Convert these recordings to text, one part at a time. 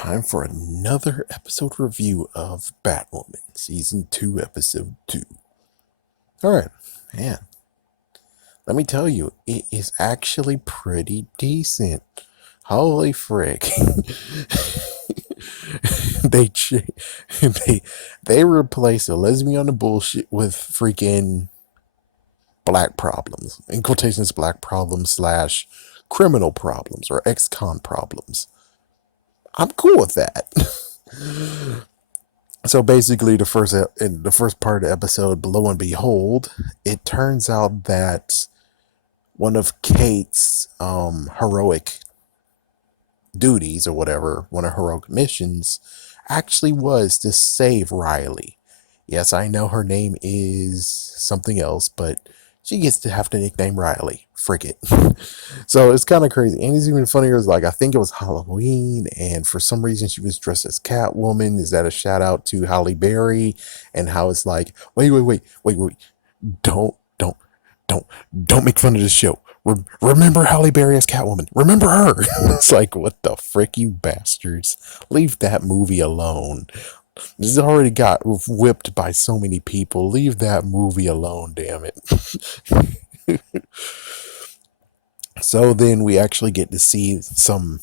time for another episode review of Batwoman, Season 2, Episode 2. Alright, man, let me tell you, it is actually pretty decent. Holy frick. they, ch- they they replace the lesbian bullshit with freaking black problems. In quotations, black problems slash criminal problems or ex-con problems. I'm cool with that. So basically, in the first part of the episode, lo and behold, it turns out that one of Kate's heroic duties or whatever, one of her heroic missions, actually was to save Riley. Yes, I know her name is something else, but she gets to have the nickname Riley. Frick it. So it's kind of crazy. And it's even funnier is like, I think it was Halloween, and for some reason she was dressed as Catwoman. Is that a shout out to Halle Berry? And how it's like, wait. Don't, don't, don't make fun of this show. Remember Halle Berry as Catwoman. Remember her. It's like, what the frick, you bastards. Leave that movie alone. This already got whipped by so many people. Leave that movie alone, damn it. So then we actually get to see some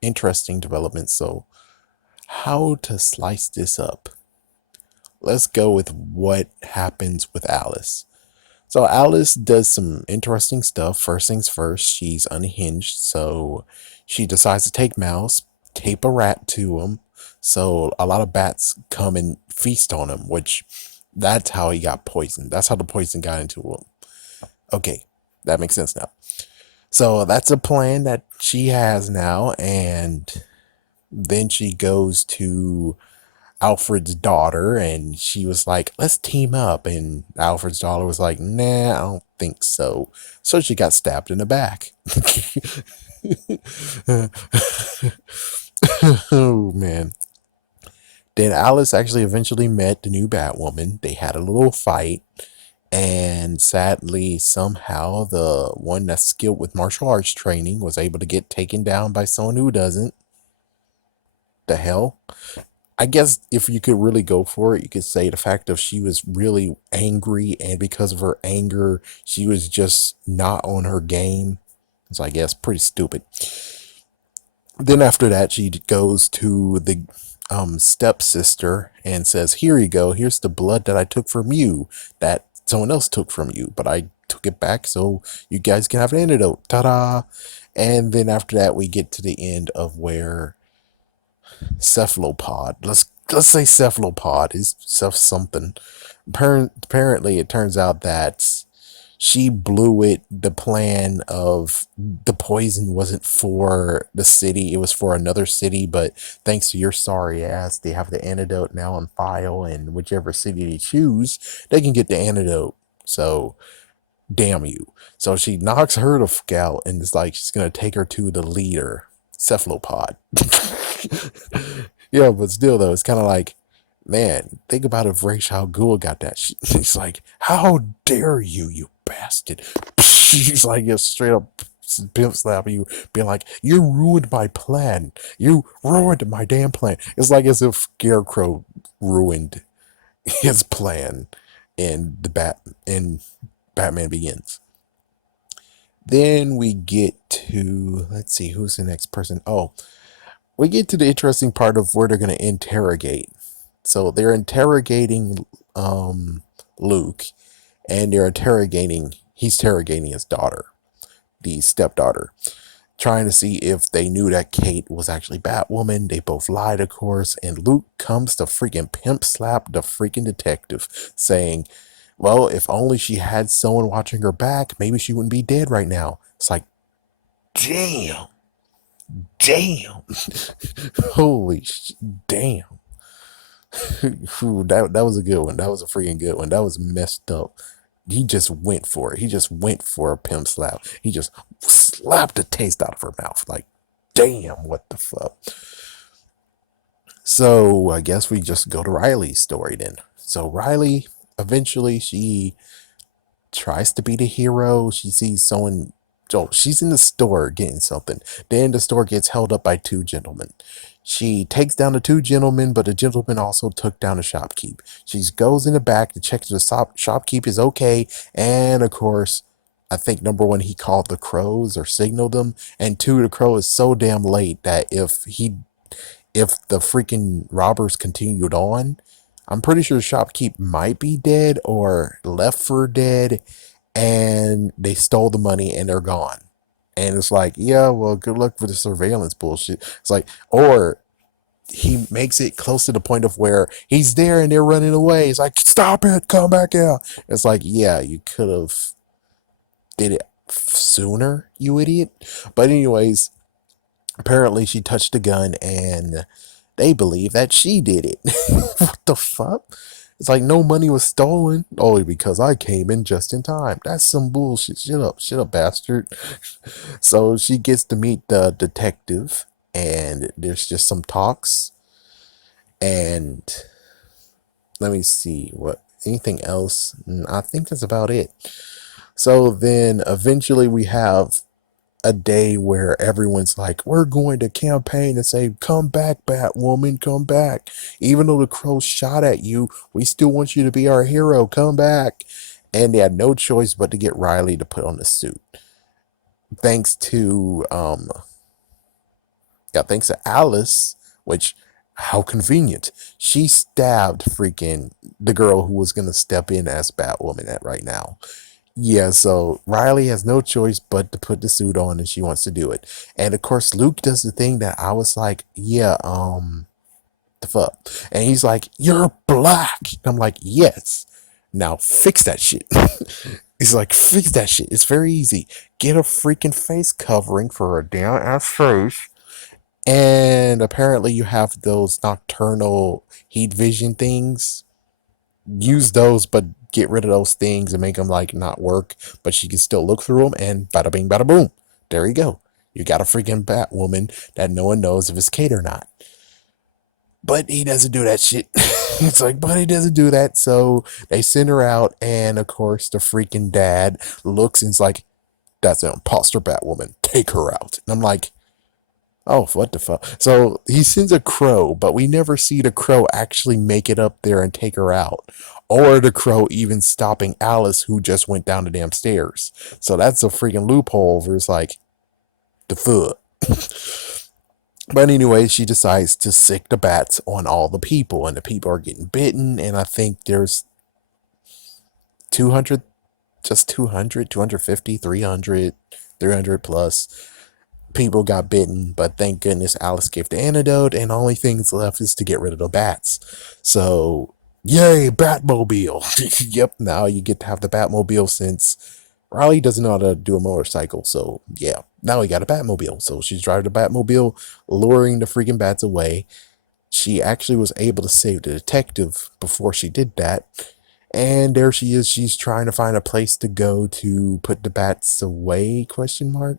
interesting developments. So how to slice this up? Let's go with what happens with Alice. So Alice does some interesting stuff. First things first, she's unhinged. So she decides to take Mouse, tape a rat to him. So a lot of bats come and feast on him, which that's how he got poisoned. That's how the poison got into him. Okay, that makes sense now. So that's a plan that she has now. And then she goes to Alfred's daughter and she was like, let's team up. And Alfred's daughter was like, nah, I don't think so. So she got stabbed in the back. Oh, man. Then Alice actually eventually met the new Batwoman. They had a little fight. And sadly, somehow, the one that's skilled with martial arts training was able to get taken down by someone who doesn't. The hell? I guess if you could really go for it, you could say the fact of she was really angry, and because of her anger, she was just not on her game. So I guess pretty stupid. Then after that, she goes to the stepsister and says, "Here you go. Here's the blood that I took from you, that someone else took from you, but I took it back so you guys can have an antidote." Ta-da! And then after that, we get to the end of where cephalopod. Let's say cephalopod is something. Apparently, it turns out that she blew it. The plan of the poison wasn't for the city; it was for another city. But thanks to your sorry ass, they have the antidote now on file, and whichever city they choose, they can get the antidote. So damn you. So she knocks her the fuck out, and it's like she's gonna take her to the leader, cephalopod. Yeah, but still though, it's kind of like, man, think about if Ra's al Ghul got that. She's like, how dare you, you bastard? She's like, just straight up pimp slap you, being like, you ruined my plan. You ruined my damn plan. It's like as if Scarecrow ruined his plan in Batman Begins. Then we get to, let's see, who's the next person? Oh, we get to the interesting part of where they're going to interrogate. So they're interrogating Luke, and he's interrogating his daughter, the stepdaughter, trying to see if they knew that Kate was actually Batwoman. They both lied, of course, and Luke comes to freaking pimp slap the freaking detective, saying, well, if only she had someone watching her back, maybe she wouldn't be dead right now. It's like, damn. Damn. Holy damn. that was a good one. That was a freaking good one. That was messed up. He just went for it. He just went for a pimp slap. He just slapped the taste out of her mouth. Like, damn, what the fuck? So I guess we just go to Riley's story then. So Riley, eventually she tries to be the hero. She sees someone So she's in the store getting something. Then the store gets held up by two gentlemen. She takes down the two gentlemen, but the gentleman also took down the shopkeep. She goes in the back to check if the shopkeep is okay. And of course, I think number one, he called the crows or signaled them. And two, the crow is so damn late that if the freaking robbers continued on, I'm pretty sure the shopkeep might be dead or left for dead, and they stole the money and they're gone. And it's like, yeah, well, good luck with the surveillance bullshit. It's like, or he makes it close to the point of where he's there and they're running away. It's like, stop it, come back out. It's like, yeah, you could have did it sooner, you idiot. But anyways, apparently she touched the gun and they believe that she did it. What the fuck? It's like no money was stolen only because I came in just in time. That's some bullshit. Shut up, bastard. So she gets to meet the detective, and there's just some talks. And let me see what anything else. I think that's about it. So then eventually we have a day where everyone's like, we're going to campaign and say, come back, Batwoman, come back. Even though the crow shot at you, we still want you to be our hero. Come back. And they had no choice but to get Riley to put on the suit. Thanks to thanks to Alice, which how convenient. She stabbed freaking the girl who was gonna step in as Batwoman at right now. Yeah, so Riley has no choice but to put the suit on and she wants to do it. And of course Luke does the thing that I was like, yeah, the fuck. And he's like, you're black. And I'm like, yes. Now fix that shit. He's like, fix that shit. It's very easy. Get a freaking face covering for a damn ass face. And apparently you have those nocturnal heat vision things. Use those, but get rid of those things and make them like not work, but she can still look through them, and bada bing, bada boom. There you go. You got a freaking Batwoman that no one knows if it's Kate or not. But he doesn't do that shit. It's like, but he doesn't do that. So they send her out, and of course, the freaking dad looks and's like, that's an imposter Batwoman. Take her out. And I'm like, oh, what the fuck? So he sends a crow, but we never see the crow actually make it up there and take her out. Or the crow even stopping Alice, who just went down the damn stairs. So that's a freaking loophole where it's like, the fuck. But anyway, she decides to sick the bats on all the people, and the people are getting bitten, and I think there's 200, just 200, 250, 300, 300 plus people got bitten, but thank goodness Alice gave the antidote, and the only things left is to get rid of the bats. So, yay, Batmobile. Yep, now you get to have the Batmobile since Riley doesn't know how to do a motorcycle. So, yeah, now we got a Batmobile. So she's driving the Batmobile, luring the freaking bats away. She actually was able to save the detective before she did that. And there she is. She's trying to find a place to go to put the bats away, question mark.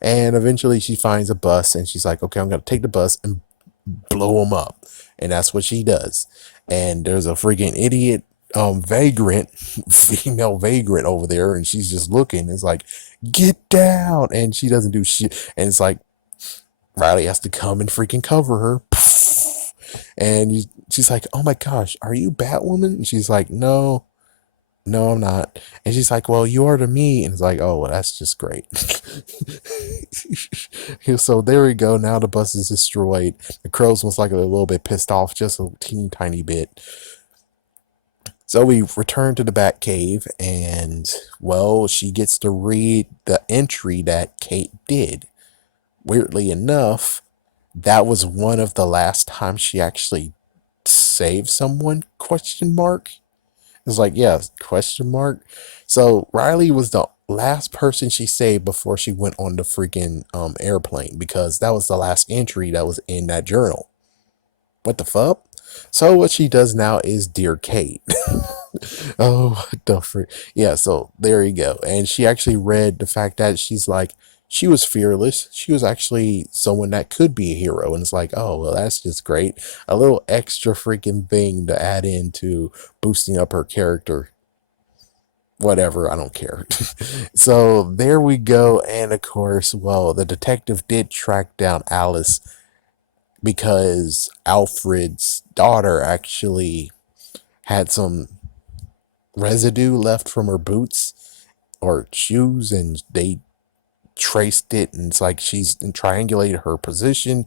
And eventually she finds a bus and she's like, okay, I'm going to take the bus and blow them up. And that's what she does. And there's a freaking idiot vagrant, female vagrant over there. And she's just looking. It's like, get down. And she doesn't do shit. And it's like, Riley has to come and freaking cover her. And she's like, oh my gosh, are you Batwoman? And she's like, no, I'm not. And she's like, well, you are to me. And it's like, oh, well, that's just great. So there we go. Now the bus is destroyed. The crow's most likely a little bit pissed off, just a teeny tiny bit. So we return to the Batcave, and, well, she gets to read the entry that Kate did. Weirdly enough, that was one of the last times she actually saved someone, question mark. It's like, yeah, question mark. So Riley was the last person she saved before she went on the freaking airplane, because that was the last entry that was in that journal. What the fuck? So what she does now is Dear Kate. Oh, what the frick. Yeah, so there you go. And she actually read the fact that she's like, she was fearless. She was actually someone that could be a hero. And it's like, oh, well, that's just great. A little extra freaking thing to add into boosting up her character. whatever, I don't care. So there we go. And of course, well, the detective did track down Alice because Alfred's daughter actually had some residue left from her boots or shoes, and they traced it, and it's like she's triangulated her position.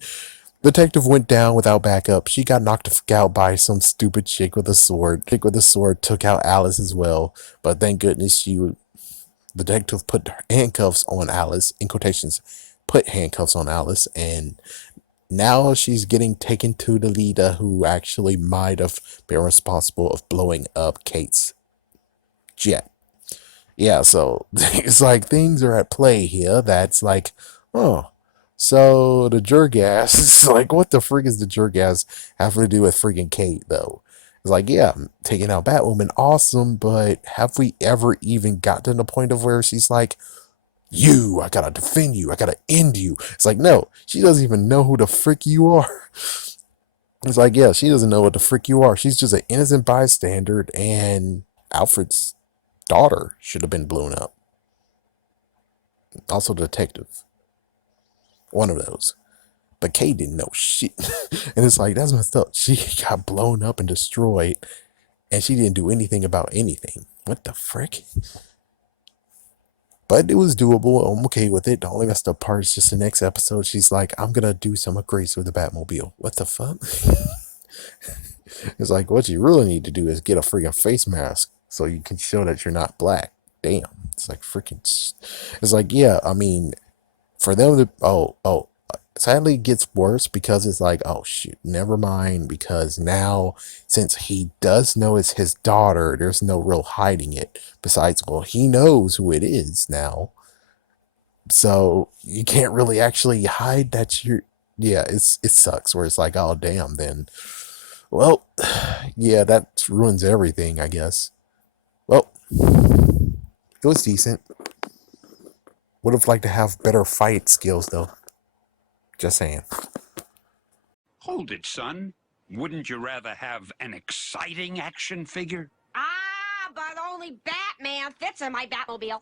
Detective went down without backup. She got knocked out by some stupid chick with a sword. Chick with a sword took out Alice as well, but thank goodness detective put handcuffs on Alice, in quotations, put handcuffs on Alice, and now she's getting taken to the leader who actually might have been responsible of blowing up Kate's jet. Yeah, so it's like things are at play here. That's like, oh, so the jerk ass, it's like, what the freak is the jerk ass have to do with freaking Kate, though? It's like, yeah, taking out Batwoman, awesome, but have we ever even gotten to the point of where she's like, I gotta defend you, I gotta end you? It's like, no, she doesn't even know who the frick you are. It's like, yeah, she doesn't know what the frick you are. She's just an innocent bystander, and Alfred's daughter should have been blown up. Also, detective. One of those. But Kay didn't know shit. And it's like, that's messed up. She got blown up and destroyed, and she didn't do anything about anything. What the frick? But it was doable. I'm okay with it. The only messed up part is just the next episode. She's like, I'm going to do some upgrades with the Batmobile. What the fuck? It's like, what you really need to do is get a freaking face mask so you can show that you're not black. Damn. It's like freaking. It's like, yeah, I mean, for them to, sadly it gets worse because it's like, oh shoot, never mind, because now since he does know it's his daughter, there's no real hiding it. Besides, well, he knows who it is now, so you can't really actually hide that you're, yeah, it sucks where it's like, oh damn, then, well, yeah, that ruins everything, I guess. Well, it was decent. Would have liked to have better fight skills though. Just saying. Hold it, son. Wouldn't you rather have an exciting action figure? Ah, but only Batman fits in my Batmobile.